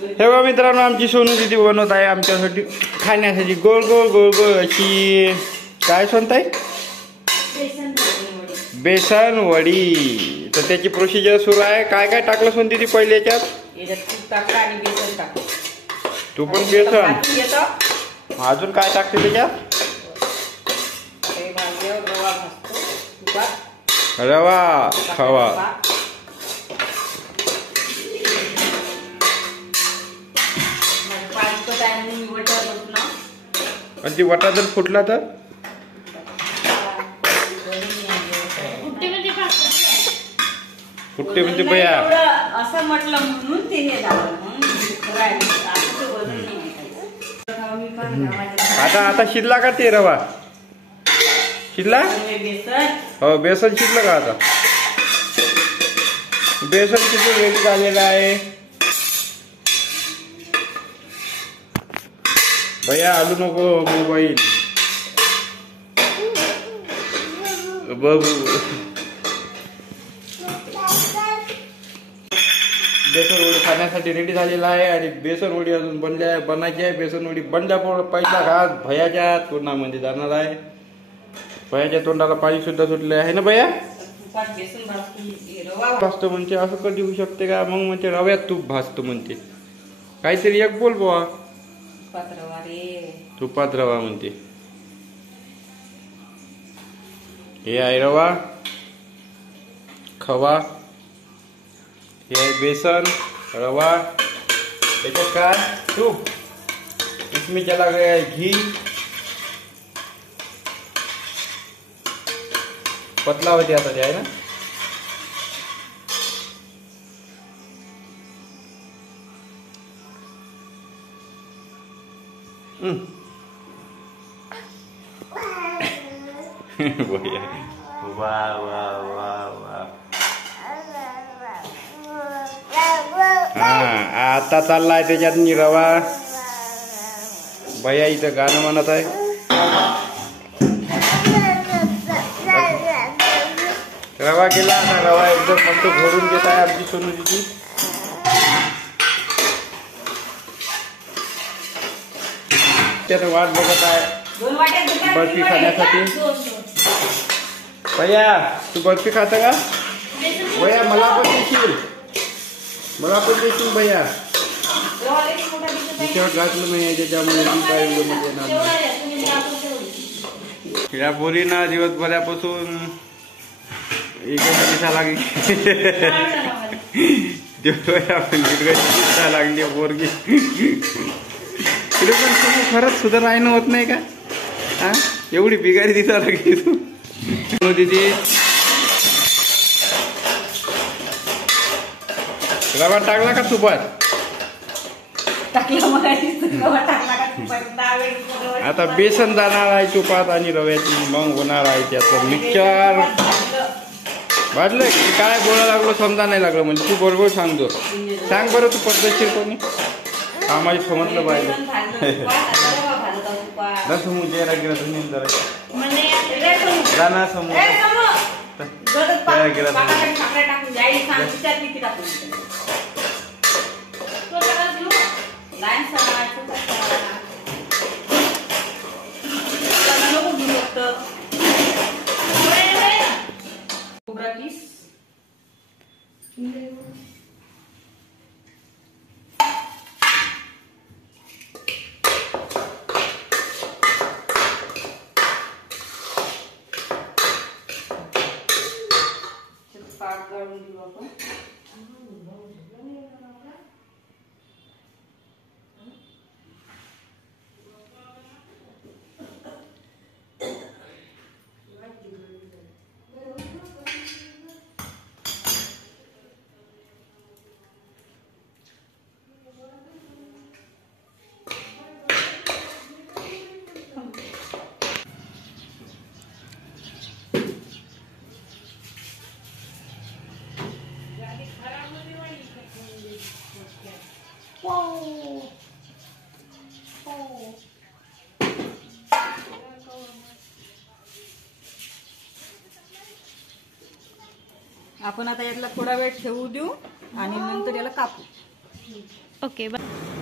हे बघा मित्रांनो, आमची सोनू दीदी बनवत आहे आमच्यासाठी खाण्यासाठी गोल गोल गोल गोल अशी काय म्हणताय बेसन वडी. तर त्याची प्रोसिजर सुरू आहे. काय काय टाकलं सोनू दीदी पहिले याच्यात? तूप टाकलं आणि बेसन टाकलं. तू पण बेसन अजून काय टाकते त्याच्यात? रवा खवा. आणि ती वटा जर फुटला तर फुटते म्हणते बया असं म्हटलं म्हणून ते हे झालं. आता शिजला का ते रवा? शिजला? हो बेसन शिजलं का? आता बेसन शिजून रेडी झालेलं आहे. भैया आलू नको मोबाईल बाबू. बेसन वडी खाण्यासाठी रेडी झालेला आहे. आणि बेसन वडी अजून बनायची आहे. बेसन वडी बनल्यावर पहिला घास भैयाच्या तोंडामध्ये जाणार आहे. भैयाच्या तोंडाला पाणी सुद्धा सुटले आहे ना भैया? भाजतो म्हणते. असं कधी होऊ शकते का? मग म्हणते रव्यात तूप भाजतो म्हणते. काहीतरी एक बोल बुवा. तुपात रवा म्हणते. हे आहे रवा खवा. हे आहे बेसन रवा. त्याच्यात काय तूप. इसमें चला गया है घी. पतला होते आता ते आहे ना. वा वा वा वा. हा आता चाललाय त्याच्यात रवा. भैया इथं गाणं म्हणत आहे. रवा केला आता. रवा एकदम मस्त घोडून घेत आहे आमची सोनू दीदी. त्यानं वाट बघत आहे बर्फी खाण्यासाठी. भैया तू बर्फी खाता का? भैया मला पण देशील. मला पण देशील भैया. तिच्यावर घातलं नाही त्याच्यामुळे या पोरीना दिवसभरापासून दिसा लागली. दिवसभर लागली पोरगी. तुला पण तुम्ही खरंच सुधारायनं होत नाही का? हा एवढी बिगारी दिसा लागली तू दीदी. रवा टाकला का तुपात? आता बेसन जाणार आहे तुपात आणि रव्याची. मग होणार आहे त्याचं मिक्सचर. वाटलं काय बोलायला लागलो समजा नाही लागलं. म्हणजे तू बरोबर सांगतो. सांग बरं तू पद्धतशीर कोणी. हा माझी समजलं पाहिजे. समोर जरा गेला जाणार समोर आपण आता यातला थोडा वेळ ठेवू देऊ आणि नंतर याला कापू. Okay bye.